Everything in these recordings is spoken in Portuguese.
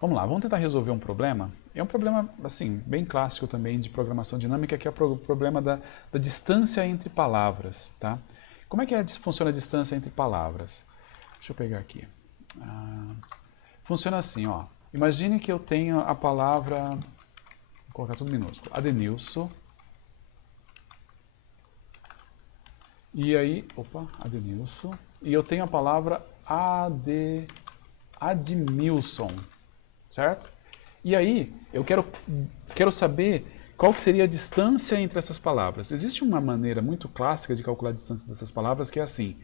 Vamos lá, vamos tentar resolver um problema. É um problema, assim, bem clássico também de programação dinâmica, que é o problema da distância entre palavras, tá? Como é que funciona a distância entre palavras? Deixa eu pegar aqui. Funciona assim, ó. Imagine que eu tenho a palavra, vou colocar tudo minúsculo, Adenilson. E aí, opa, Adenilson. E eu tenho a palavra Admilson, certo? E aí, eu quero saber qual que seria a distância entre essas palavras. Existe uma maneira muito clássica de calcular a distância dessas palavras que é assim: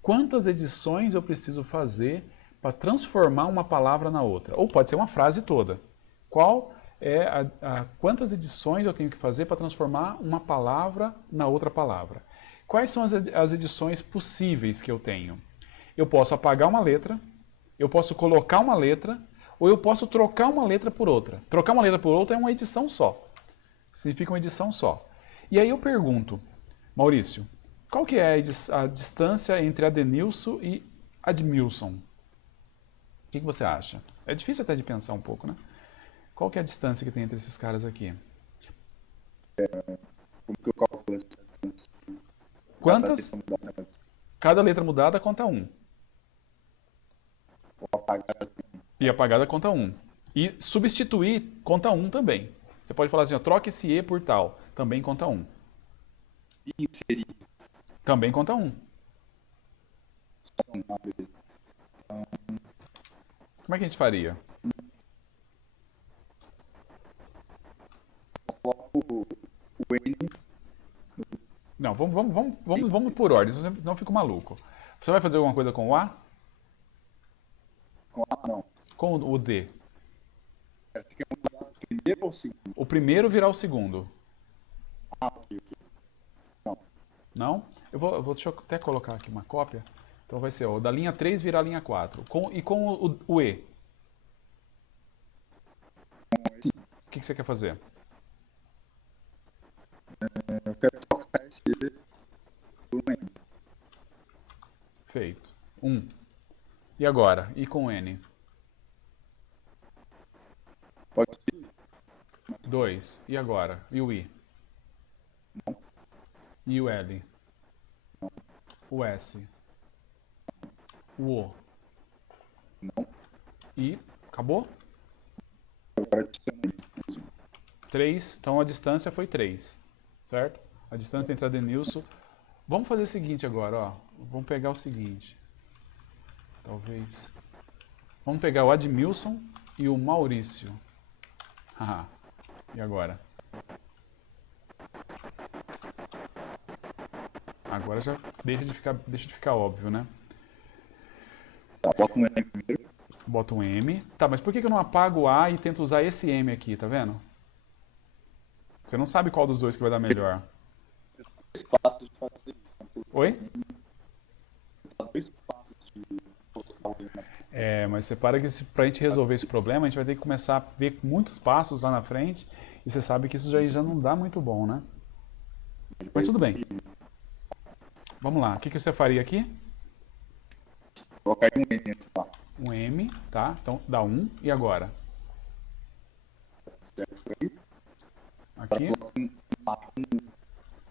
quantas edições eu preciso fazer para transformar uma palavra na outra? Ou pode ser uma frase toda. Qual é quantas edições eu tenho que fazer para transformar uma palavra na outra palavra? Quais são as edições possíveis que eu tenho? Eu posso apagar uma letra, eu posso colocar uma letra, ou eu posso trocar uma letra por outra. Trocar uma letra por outra é uma edição só. Significa uma edição só. E aí eu pergunto, Maurício, qual que é a distância entre Adenilson e Admilson? O que você acha? É difícil até de pensar um pouco, né? Qual que é a distância que tem entre esses caras aqui? Como que eu calculo essa distância? Cada Quantas? letra mudada, Cada letra mudada conta 1. ou apagada. E apagada conta 1. E substituir conta 1 também. Você pode falar assim, ó, troque esse E por tal. Também conta 1. E inserir. Também conta 1. Então, beleza. Como é que a gente faria? Coloco o N Não, vamos por ordem, senão não fico maluco. Você vai fazer alguma coisa com o A? com A, não. Com o D? Você quer mudar o primeiro ou o segundo? O primeiro virar o segundo. Ah, ok, ok. Não. Não? Deixa eu até colocar aqui uma cópia. Então vai ser, ó, da linha 3 virar a linha 4. E com o E? O que você quer fazer? Eu quero trocar esse E por um N. Feito. 1. E agora? E com o N? Pode ser? 2. E agora? E o I? Não. E o L? O S? O O? Não. E acabou? Agora adiciona N. 3. Então a distância foi 3. Certo? A distância entre a Denilson. Vamos fazer o seguinte agora, ó. Vamos pegar o seguinte. Talvez. Vamos pegar o Admilson e o Maurício. Haha. E agora? Agora já deixa de ficar óbvio, né? Tá, bota um N primeiro. Bota um M. Tá, mas por que eu não apago o A e tento usar esse M aqui, tá vendo? Você não sabe qual dos dois que vai dar melhor. Dois passos de fazer isso. Oi? Dois passos de colocar o N na É, mas separa que pra gente resolver esse problema, a gente vai ter que começar a ver muitos passos lá na frente, e você sabe que isso já não dá muito bom, né? Mas tudo bem. Vamos lá. O que você faria aqui? Colocar um N antes, tá? Um M, tá? Então dá 1. E agora? Certo por aí. Agora Aqui. coloca um A, um U.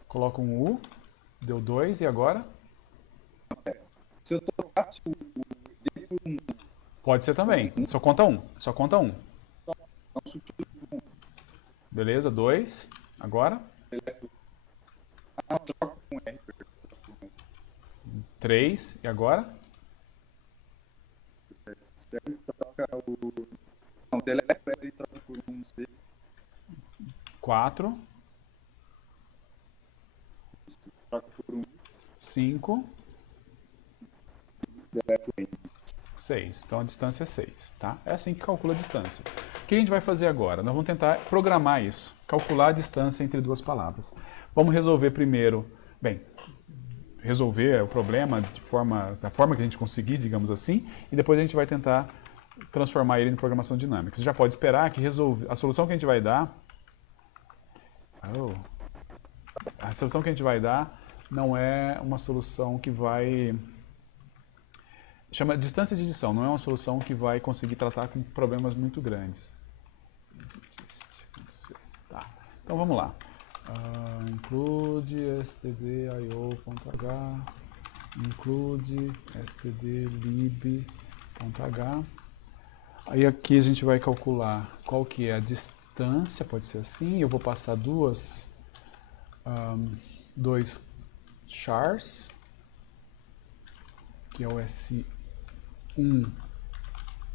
Coloca um U. Deu 2. E agora? Se eu trocasse o D por um U, Pode ser também. Só conta 1. Só conta 1. não substitui por um. Beleza? 2. Agora? Ah, troca com R. 3. E agora? Certo, troca o... Não, deleta R e troca por um C. 4. Troca por um 5. deleta o N. 6. Então a distância é 6, tá? É assim que calcula a distância. O que a gente vai fazer agora? Nós vamos tentar programar isso, calcular a distância entre duas palavras. Vamos resolver primeiro, bem, resolver o problema da forma que a gente conseguir, digamos assim, e depois a gente vai tentar transformar ele em programação dinâmica. Você já pode esperar que a solução que a gente vai dar... a solução que a gente vai dar não é uma solução que vai chama distância de edição, não é uma solução que vai conseguir tratar com problemas muito grandes. Tá. Então vamos lá. Include stdio.h, include stdlib.h. Aí aqui a gente vai calcular qual que é a distância, pode ser assim, eu vou passar dois chars, que é o S1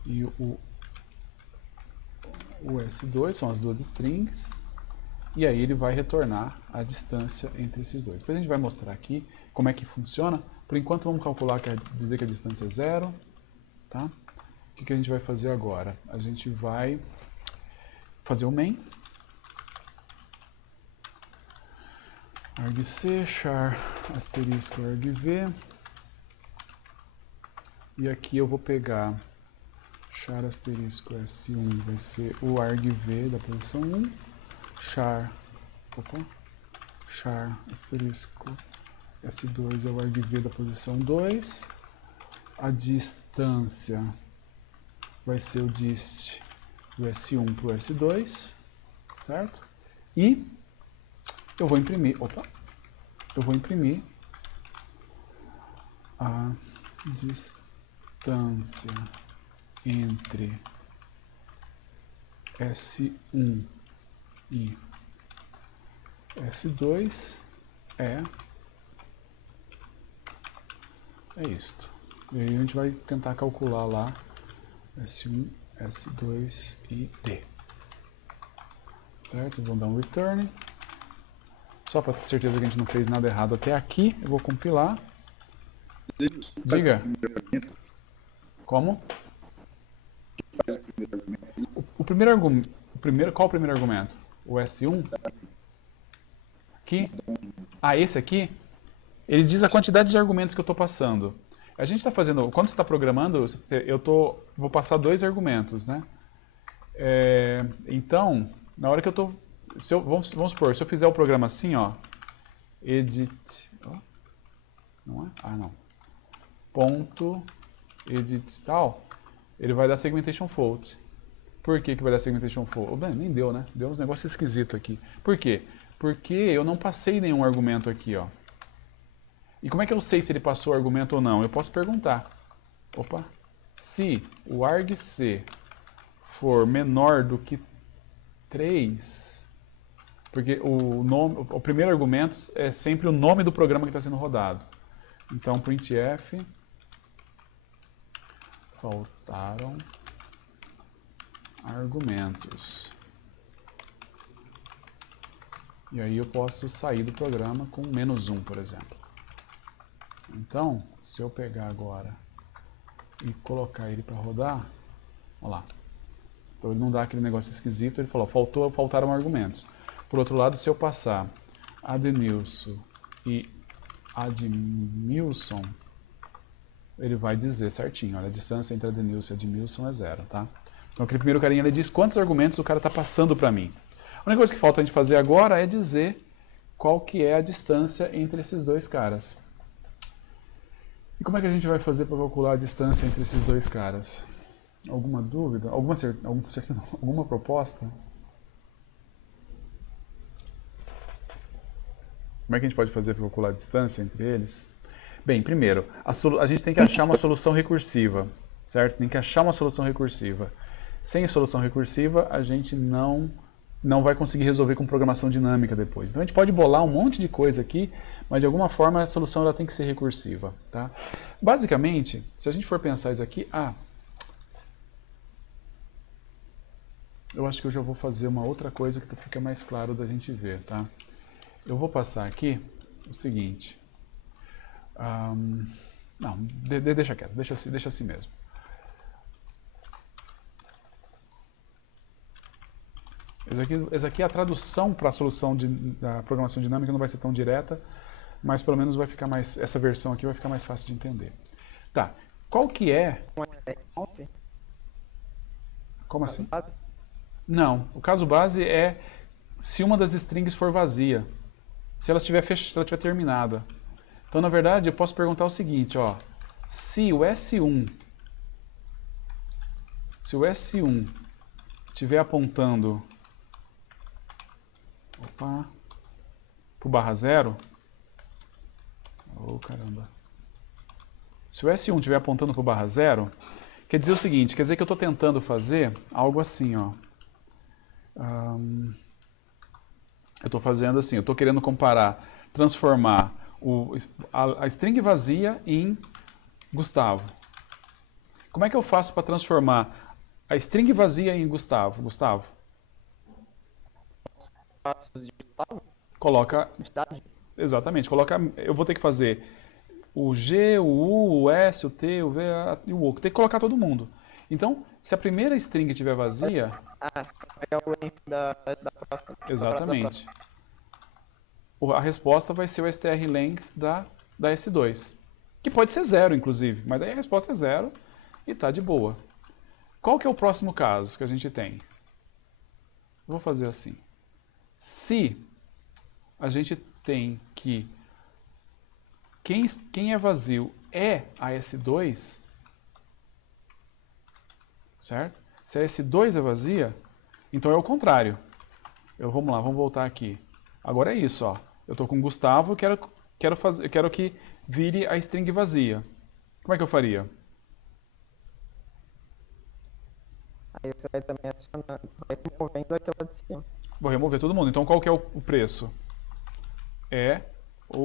e o S2, são as duas strings, e aí ele vai retornar a distância entre esses dois. Depois a gente vai mostrar aqui como é que funciona. Por enquanto vamos calcular, dizer que a distância é 0, tá? O que a gente vai fazer agora? A gente vai fazer o main, argc, char asterisco argv, e aqui eu vou pegar char asterisco S1 vai ser o argv da posição 1, char asterisco S2 é o argv da posição 2, a distância vai ser o dist do S1 para o S2, certo? E eu vou imprimir a distância entre S1 e S2 é isto. E aí a gente vai tentar calcular lá S1, S2 e D. Certo? Vamos dar um return. Só para ter certeza que a gente não fez nada errado até aqui, eu vou compilar. Diga. Como? Faz o primeiro argumento. O primeiro argumento. Qual o primeiro argumento? O S1? Aqui? Ah, esse aqui? Ele diz a quantidade de argumentos que eu estou passando. A gente está fazendo. Quando você está programando, vou passar 2 argumentos, né? Então, na hora que eu estou. Vamos supor, se eu fizer o programa assim, ó. Edit. Não é? Ah, não. Ponto. Edit tal. Ele vai dar segmentation fault. Por que vai dar segmentation fault? Bem, nem deu, né? Deu uns negócios esquisitos aqui. Por quê? Porque eu não passei nenhum argumento aqui, ó. E como é que eu sei se ele passou o argumento ou não? Eu posso perguntar. Opa. Se o argc for menor do que 3, porque o primeiro argumento é sempre o nome do programa que está sendo rodado. Então, printf, faltaram argumentos. E aí eu posso sair do programa com -1, por exemplo. Então, se eu pegar agora e colocar ele para rodar, olha lá. Então ele não dá aquele negócio esquisito, ele falou, faltaram argumentos. Por outro lado, se eu passar Admilson e Admilson, ele vai dizer certinho, olha, a distância entre Admilson e Admilson é 0, tá? Então aquele primeiro carinha, ele diz quantos argumentos o cara está passando para mim. A única coisa que falta a gente fazer agora é dizer qual que é a distância entre esses dois caras. E como é que a gente vai fazer para calcular a distância entre esses dois caras? Alguma dúvida? Alguma proposta? Como é que a gente pode fazer para calcular a distância entre eles? Bem, primeiro, a gente tem que achar uma solução recursiva, certo? Tem que achar uma solução recursiva. Sem solução recursiva, a gente não vai conseguir resolver com programação dinâmica depois. Então a gente pode bolar um monte de coisa aqui, mas de alguma forma a solução ela tem que ser recursiva, tá? Basicamente, se a gente for pensar isso aqui, eu acho que eu já vou fazer uma outra coisa que fica mais claro da gente ver, tá? Eu vou passar aqui o seguinte. Não, deixa quieto, deixa assim mesmo. Essa aqui é a tradução para a solução da programação dinâmica, não vai ser tão direta, mas pelo menos vai ficar mais, essa versão aqui vai ficar mais fácil de entender. Tá, qual que é... Como assim? Não, o caso base é se uma das strings for vazia, se ela estiver terminada. Então, na verdade, eu posso perguntar o seguinte, ó, Se o S1 estiver apontando para o barra zero, oh caramba, se o S1 estiver apontando para o barra zero, quer dizer o seguinte, quer dizer que eu estou tentando fazer algo assim, ó. Eu estou fazendo assim, eu estou querendo transformar a string vazia em Gustavo. Como é que eu faço para transformar a string vazia em Gustavo? Gustavo? Passos de Gustavo? Coloca, Quantidade? exatamente, coloca, eu vou ter que fazer o G, o U, o S, o T, o V e o O. Tem que colocar todo mundo. Então, se a primeira string estiver vazia, É o length da próxima. exatamente, a resposta vai ser o strlength da S2. Que pode ser zero, inclusive, mas daí a resposta é zero e tá de boa. Qual que é o próximo caso que a gente tem? Vou fazer assim. Se a gente tem que quem é vazio é a S2, certo? Se a S2 é vazia, então é o contrário. Vamos lá, vamos voltar aqui. Agora é isso, ó. Eu estou com o Gustavo, quero que vire a string vazia. Como é que eu faria? Aí você vai também adicionando, vai removendo aquela de cima. Vou remover todo mundo. Então qual que é o preço? É o...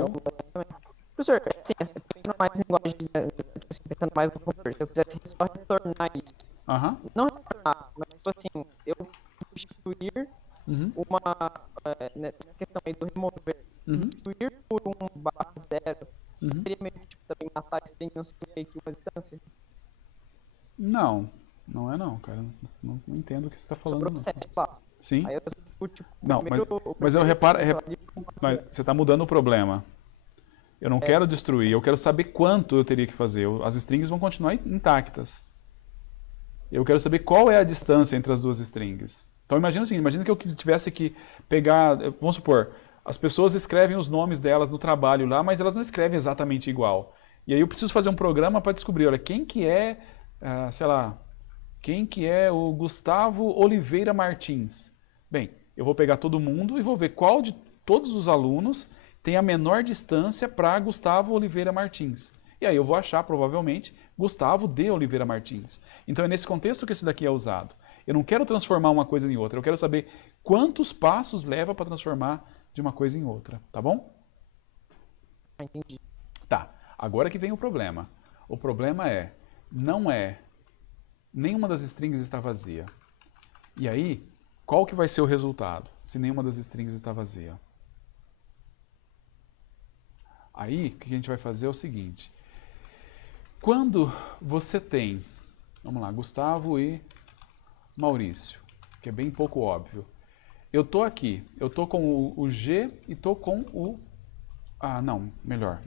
Professor, assim, pensando mais em linguagem, tipo assim, pensando mais no computador, se eu quisesse só retornar isso, Aham. não retornar, mas tipo assim, eu substituir uma, nessa questão aí do remover, substituir por um barra zero, seria meio que tipo, também matar a string não ser meio que uma distância? Não, não é não, cara. Não entendo o que você está falando. Sobrou Não. 7 lá. Sim. Aí eu substituo, tipo, Não, primeiro, mas eu reparo, mas primeiro, você está mudando o problema. Eu não quero destruir, eu quero saber quanto eu teria que fazer. As strings vão continuar intactas. Eu quero saber qual é a distância entre as duas strings. Então imagina o seguinte, imagina que eu tivesse que pegar, vamos supor, as pessoas escrevem os nomes delas no trabalho lá, mas elas não escrevem exatamente igual. E aí eu preciso fazer um programa para descobrir, olha, quem que é, sei lá, quem que é o Gustavo Oliveira Martins? Bem, eu vou pegar todo mundo e vou ver qual de todos os alunos tem a menor distância para Gustavo Oliveira Martins. E aí eu vou achar, provavelmente, Gustavo de Oliveira Martins. Então é nesse contexto que esse daqui é usado. Eu não quero transformar uma coisa em outra, eu quero saber quantos passos leva para transformar de uma coisa em outra, tá bom? entendi. Tá, agora que vem o problema. O problema não é, nenhuma das strings está vazia. E aí, qual que vai ser o resultado se nenhuma das strings está vazia? Aí, o que a gente vai fazer é o seguinte. Quando você tem, vamos lá, Gustavo e Maurício, que é bem pouco óbvio. Eu tô aqui, eu tô com o G e tô com o... Ah, não, melhor.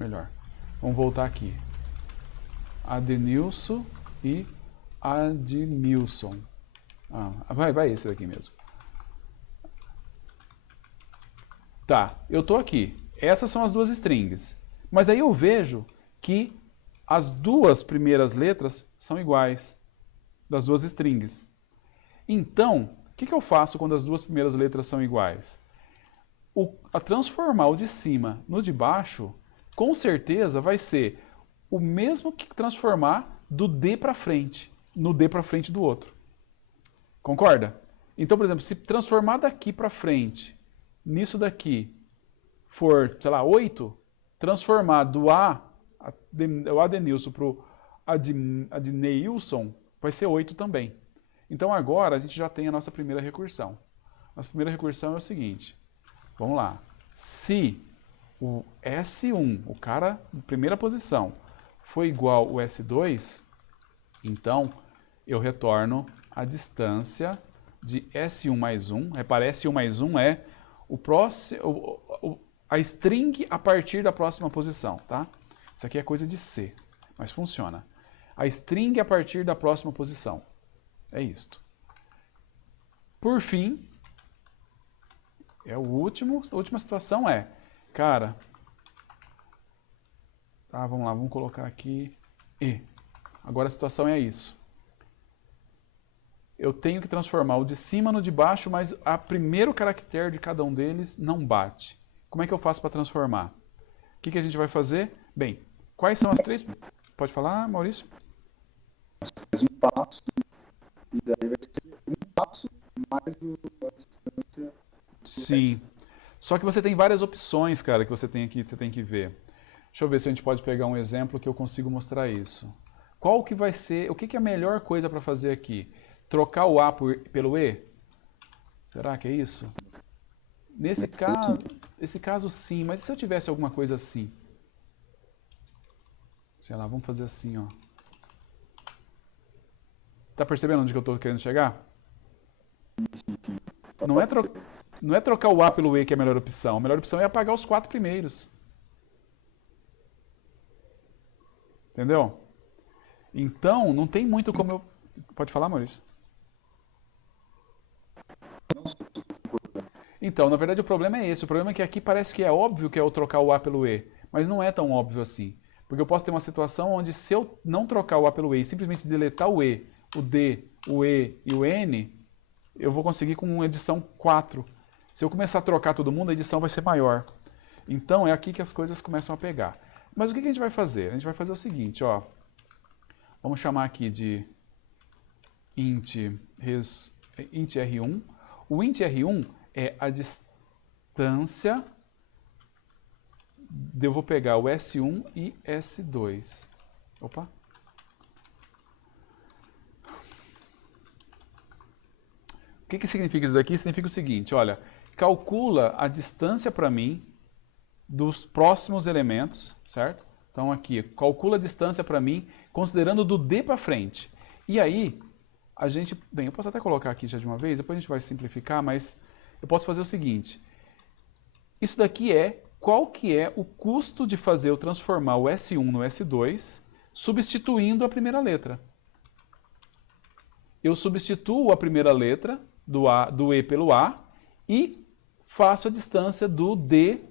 Vamos voltar aqui. Adenilson e Adnilson. Vai esse daqui mesmo. Tá, eu tô aqui. Essas são as duas strings. Mas aí eu vejo que as duas primeiras letras são iguais das duas strings. Então, o que eu faço quando as duas primeiras letras são iguais? A transformar o de cima no de baixo, com certeza vai ser o mesmo que transformar do D para frente, no D para frente do outro. Concorda? Então, por exemplo, se transformar daqui para frente, nisso daqui, for, sei lá, 8, transformar do o Adenilson para o Adneilson, vai ser 8 também. Então agora a gente já tem a nossa primeira recursão. Nossa primeira recursão é o seguinte. Vamos lá. Se o S1, o cara de primeira posição, for igual ao S2, então eu retorno a distância de S1 mais 1. Repare, S1 mais 1 é a string a partir da próxima posição, tá? Isso aqui é coisa de C, mas funciona. A string a partir da próxima posição. É isto. Por fim, a última situação cara, tá, vamos lá, vamos colocar aqui E. Agora a situação é isso. Eu tenho que transformar o de cima no de baixo, mas o primeiro caractere de cada um deles não bate. Como é que eu faço para transformar? O que a gente vai fazer? Bem, quais são as três... Pode falar, Maurício? Faz um passo, e daí vai ser um passo mais a distância. Sim. Só que você tem várias opções, cara, que você tem que ver. Deixa eu ver se a gente pode pegar um exemplo que eu consigo mostrar isso. Qual que vai ser... O que é a melhor coisa para fazer aqui? Trocar o A pelo E? Será que é isso? Nesse caso, sim. Mas e se eu tivesse alguma coisa assim? Sei lá, vamos fazer assim, ó. Tá percebendo onde que eu tô querendo chegar? Não é trocar o A pelo E que é a melhor opção. A melhor opção é apagar os 4 primeiros. Entendeu? Então, não tem muito como eu... Pode falar, Maurício? Então, na verdade o problema é esse. O problema é que aqui parece que é óbvio que é eu trocar o A pelo E, mas não é tão óbvio assim. Porque eu posso ter uma situação onde se eu não trocar o A pelo E e simplesmente deletar o E, o D, o E e o N, eu vou conseguir com uma edição 4. Se eu começar a trocar todo mundo, a edição vai ser maior. Então é aqui que as coisas começam a pegar. Mas o que a gente vai fazer? A gente vai fazer o seguinte, ó. Vamos chamar aqui de int R1. O int R1 é a distância. Eu vou pegar o S1 e S2. Opa. O que significa isso daqui? Significa o seguinte, olha, calcula a distância para mim dos próximos elementos, certo? Então aqui, calcula a distância para mim, considerando do D para frente. E aí, a gente... Bem, eu posso até colocar aqui já de uma vez, depois a gente vai simplificar, mas eu posso fazer o seguinte. Isso daqui é qual que é o custo de fazer eu transformar o S1 no S2, substituindo a primeira letra. Eu substituo a primeira letra do E pelo A e faço a distância do D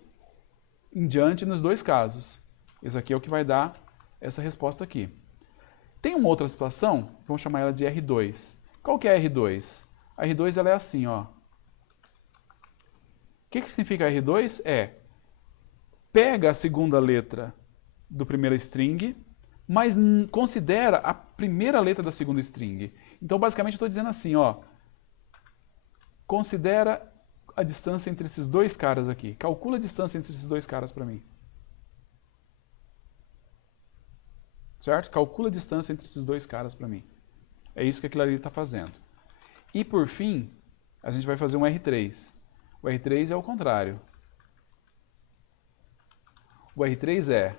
em diante nos dois casos. Isso aqui é o que vai dar essa resposta aqui. Tem uma outra situação, vamos chamar ela de R2. Qual que é a R2? A R2 ela é assim, ó. O que significa R2? É, pega a segunda letra do primeiro string, mas considera a primeira letra da segunda string. Então, basicamente, eu estou dizendo assim, ó. Considera a distância entre esses dois caras aqui. Calcula a distância entre esses dois caras para mim. Certo? Calcula a distância entre esses dois caras para mim. É isso que aquilo ali está fazendo. E, por fim, a gente vai fazer um R3. O R3 é o contrário. O R3 é...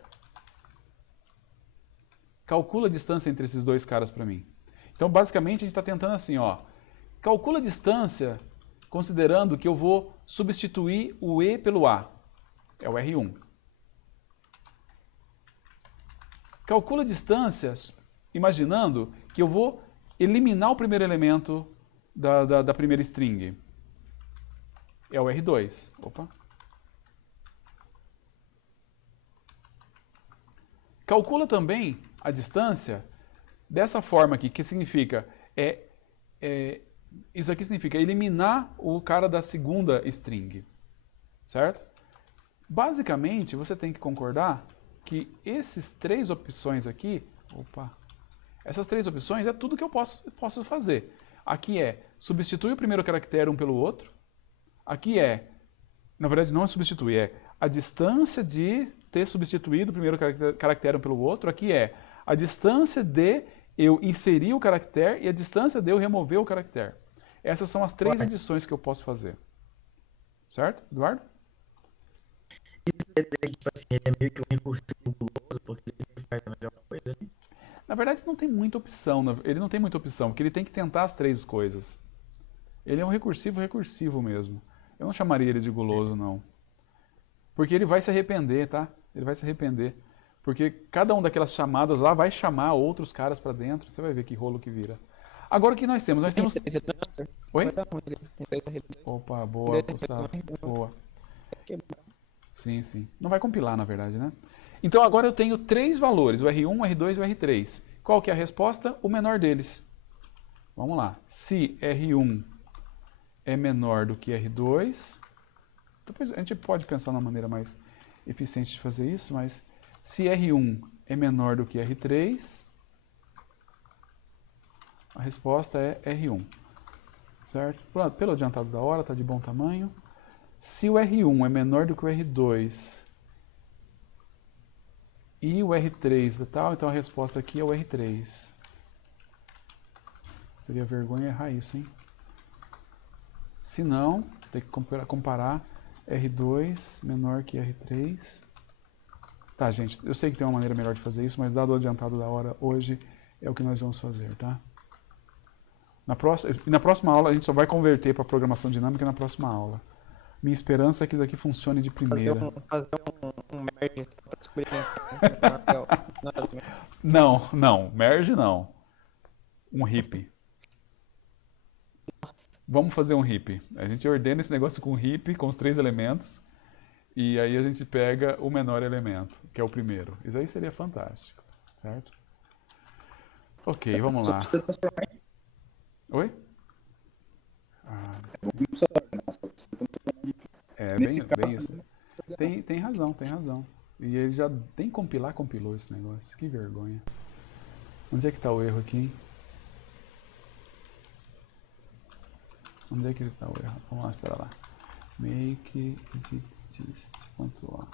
Calcula a distância entre esses dois caras para mim. Então, basicamente, a gente está tentando assim, ó. Calcula a distância considerando que eu vou substituir o E pelo A. É o R1. Calcula a distância imaginando que eu vou eliminar o primeiro elemento da primeira string. É o R2. Opa. Calcula também a distância dessa forma aqui, que significa... isso aqui significa eliminar o cara da segunda string. Certo? Basicamente, você tem que concordar que essas três opções aqui... Opa! Essas três opções é tudo que eu posso fazer. Aqui é substituir o primeiro caractere um pelo outro. Aqui é... Na verdade, não é substituir, é a distância de ter substituído o primeiro caractere um pelo outro. Aqui é a distância de eu inserir o caractere e a distância de eu remover o caractere. Essas são as três edições que eu posso fazer. Certo, Eduardo? Isso quer dizer que, tipo assim, ele é meio que um recursivo guloso, porque ele sempre faz a melhor coisa ali? Na verdade, não tem muita opção. Ele não tem muita opção, porque ele tem que tentar as três coisas. Ele é um recursivo mesmo. Eu não chamaria ele de guloso, não. Porque ele vai se arrepender, tá? Ele vai se arrepender. Porque cada uma daquelas chamadas lá vai chamar outros caras pra dentro. Você vai ver que rolo que vira. Agora o que nós temos? Nós temos... Oi? Opa, boa, Gustavo. Boa. Sim, sim. Não vai compilar, na verdade, né? Então agora eu tenho três valores, o R1, o R2 e o R3. Qual que é a resposta? O menor deles. Vamos lá. Se R1 é menor do que R2, depois a gente pode pensar numa maneira mais eficiente de fazer isso, mas se R1 é menor do que R3, a resposta é R1. Certo? Pelo adiantado da hora, está de bom tamanho. Se o R1 é menor do que o R2 e o R3 e tal, então a resposta aqui é o R3. Seria vergonha errar isso, hein? Se não, tem que comparar R2 menor que R3. Tá, gente, eu sei que tem uma maneira melhor de fazer isso, mas dado o adiantado da hora, hoje é o que nós vamos fazer, tá? Na próxima aula, a gente só vai converter para programação dinâmica na próxima aula. Minha esperança é que isso aqui funcione de primeira. Fazer um merge para descobrir Não, merge não. Um heap. Vamos fazer um heap. A gente ordena esse negócio com heap, com os três elementos, e aí a gente pega o menor elemento, que é o primeiro. Isso aí seria fantástico, certo? Ok, vamos lá. Oi? Bem isso. Tem razão. E ele já tem compilou esse negócio. Que vergonha. Onde é que está o erro aqui, hein? Onde é que está o erro? Vamos lá, espera lá. Make edit dist. Colocou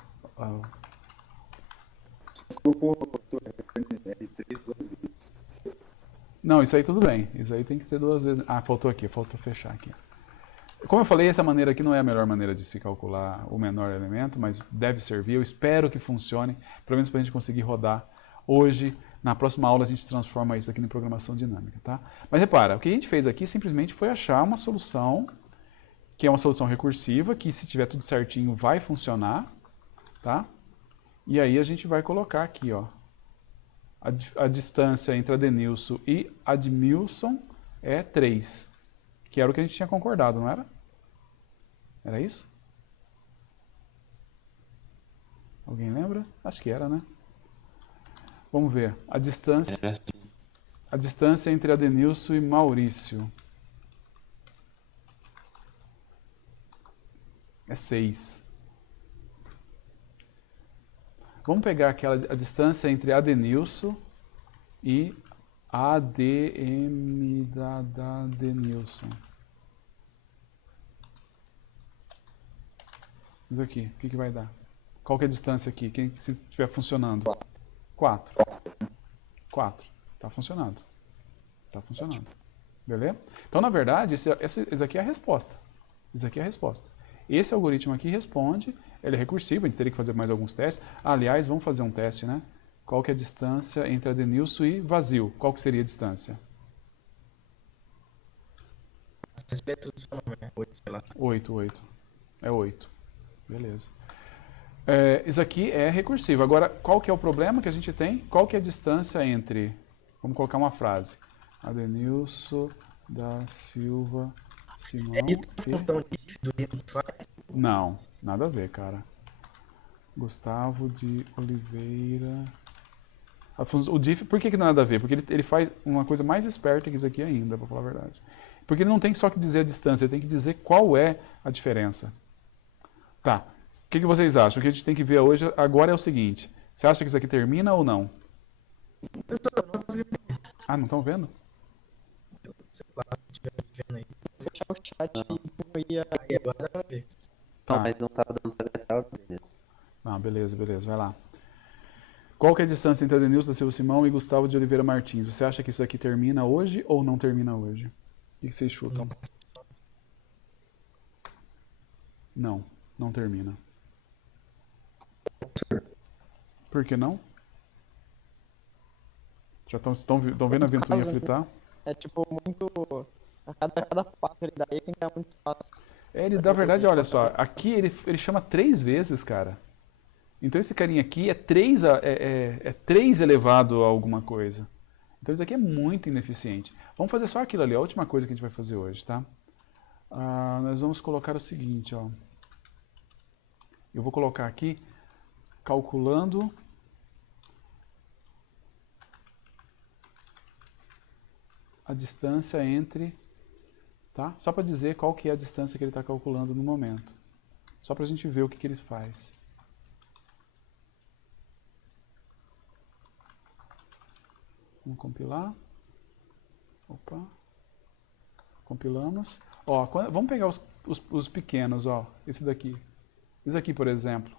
R3 duas vezes. Não, isso aí tudo bem. Isso aí tem que ter duas vezes. Ah, faltou fechar aqui. Como eu falei, essa maneira aqui não é a melhor maneira de se calcular o menor elemento, mas deve servir. Eu espero que funcione, pelo menos para a gente conseguir rodar hoje. Na próxima aula a gente transforma isso aqui em programação dinâmica, tá? Mas repara, o que a gente fez aqui simplesmente foi achar uma solução, que é uma solução recursiva, que se tiver tudo certinho vai funcionar, tá? E aí a gente vai colocar aqui, ó, a distância entre Adenilson e Admilson é 3, que era o que a gente tinha concordado, não era? Era isso? Alguém lembra? Acho que era, né? Vamos ver. A distância entre Adenilson e Maurício é 6. Vamos pegar a distância entre Adenilson e ADM da Adenilson. Isso aqui, o que vai dar? Qual que é a distância aqui? Se estiver funcionando? 4. 4. Está funcionando. Está funcionando. Beleza? Então, na verdade, esse aqui é a resposta. Isso aqui é a resposta. Esse algoritmo aqui responde, ele é recursivo, a gente teria que fazer mais alguns testes. Aliás, vamos fazer um teste, né? Qual que é a distância entre Adenilson e vazio? Qual que seria a distância? 8. É 8. Beleza. Isso aqui é recursivo. Agora, qual que é o problema que a gente tem? Qual que é a distância entre... Vamos colocar uma frase. Adenilson da Silva Simão. É isso a função diff do Linux faz? Não, nada a ver, cara. Gustavo de Oliveira. O diff, por que não nada a ver? Porque ele faz uma coisa mais esperta que isso aqui ainda, pra falar a verdade. Porque ele não tem só que dizer a distância, ele tem que dizer qual é a diferença. Tá. O que vocês acham? O que a gente tem que ver hoje agora é o seguinte. Você acha que isso aqui termina ou não? Eu só não tô conseguindo ver. Ah, não estão vendo? Sei lá, se estiver vendo aí. Fechar o chat e diminuir Aí agora dá pra ver. Tá. Não, mas não tava dando pra ver a beleza. Ah, beleza, vai lá. Qual que é a distância entre Adenilson da Silva Simão e Gustavo de Oliveira Martins? Você acha que isso aqui termina hoje ou não termina hoje? O que vocês chutam? Não termina. Por que não? Já estão vendo a ventoinha fritar? É tipo muito... A cada passo ele dá, ele tem que dar muito passo. Na verdade, olha só, aqui ele chama 3 vezes, cara. Então esse carinha aqui é 3 elevado a alguma coisa. Então isso aqui é muito ineficiente. Vamos fazer só aquilo ali, a última coisa que a gente vai fazer hoje, tá? Nós vamos colocar o seguinte, ó. Eu vou colocar aqui, calculando a distância entre... Tá? Só para dizer qual que é a distância que ele está calculando no momento. Só para a gente ver o que, que ele faz. Vamos compilar. Opa. Compilamos. Ó, vamos pegar os pequenos, ó. Esse daqui. Esse aqui, por exemplo.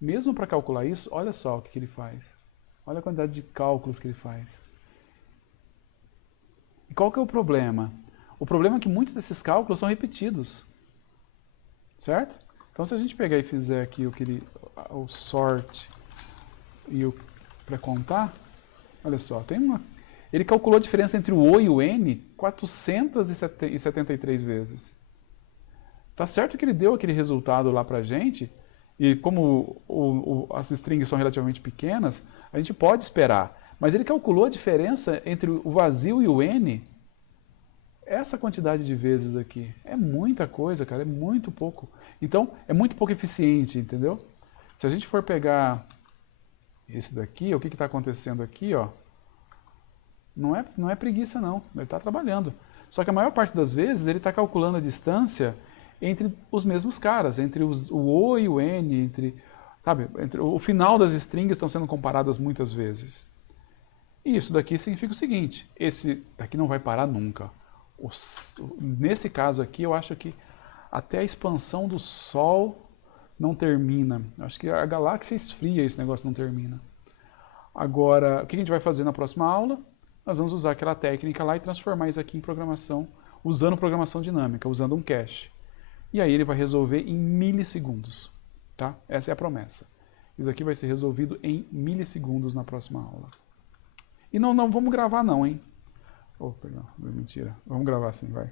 Mesmo para calcular isso, olha só o que, que ele faz. Olha a quantidade de cálculos que ele faz. E qual que é o problema? O problema é que muitos desses cálculos são repetidos. Certo? Então, se a gente pegar e fizer aqui o sort e o para contar, olha só, ele calculou a diferença entre o O e o N 473 vezes. Tá certo que ele deu aquele resultado lá pra gente, e como as strings são relativamente pequenas, a gente pode esperar. Mas ele calculou a diferença entre o vazio e o N, essa quantidade de vezes aqui. É muita coisa, cara, é muito pouco. Então, é muito pouco eficiente, entendeu? Se a gente for pegar esse daqui, o que está acontecendo aqui, ó, não é preguiça não, ele está trabalhando. Só que a maior parte das vezes ele está calculando a distância entre os mesmos caras, entre o O e o N, entre o final das strings estão sendo comparadas muitas vezes. E isso daqui significa o seguinte, esse daqui não vai parar nunca. Nesse caso aqui, eu acho que até a expansão do Sol não termina. Acho que a galáxia esfria e esse negócio não termina. Agora, o que a gente vai fazer na próxima aula? Nós vamos usar aquela técnica lá e transformar isso aqui em programação, usando programação dinâmica, usando um cache. E aí ele vai resolver em milissegundos. Tá? Essa é a promessa. Isso aqui vai ser resolvido em milissegundos na próxima aula. E não vamos gravar não, hein? Oh, perdão, mentira. Vamos gravar sim, vai.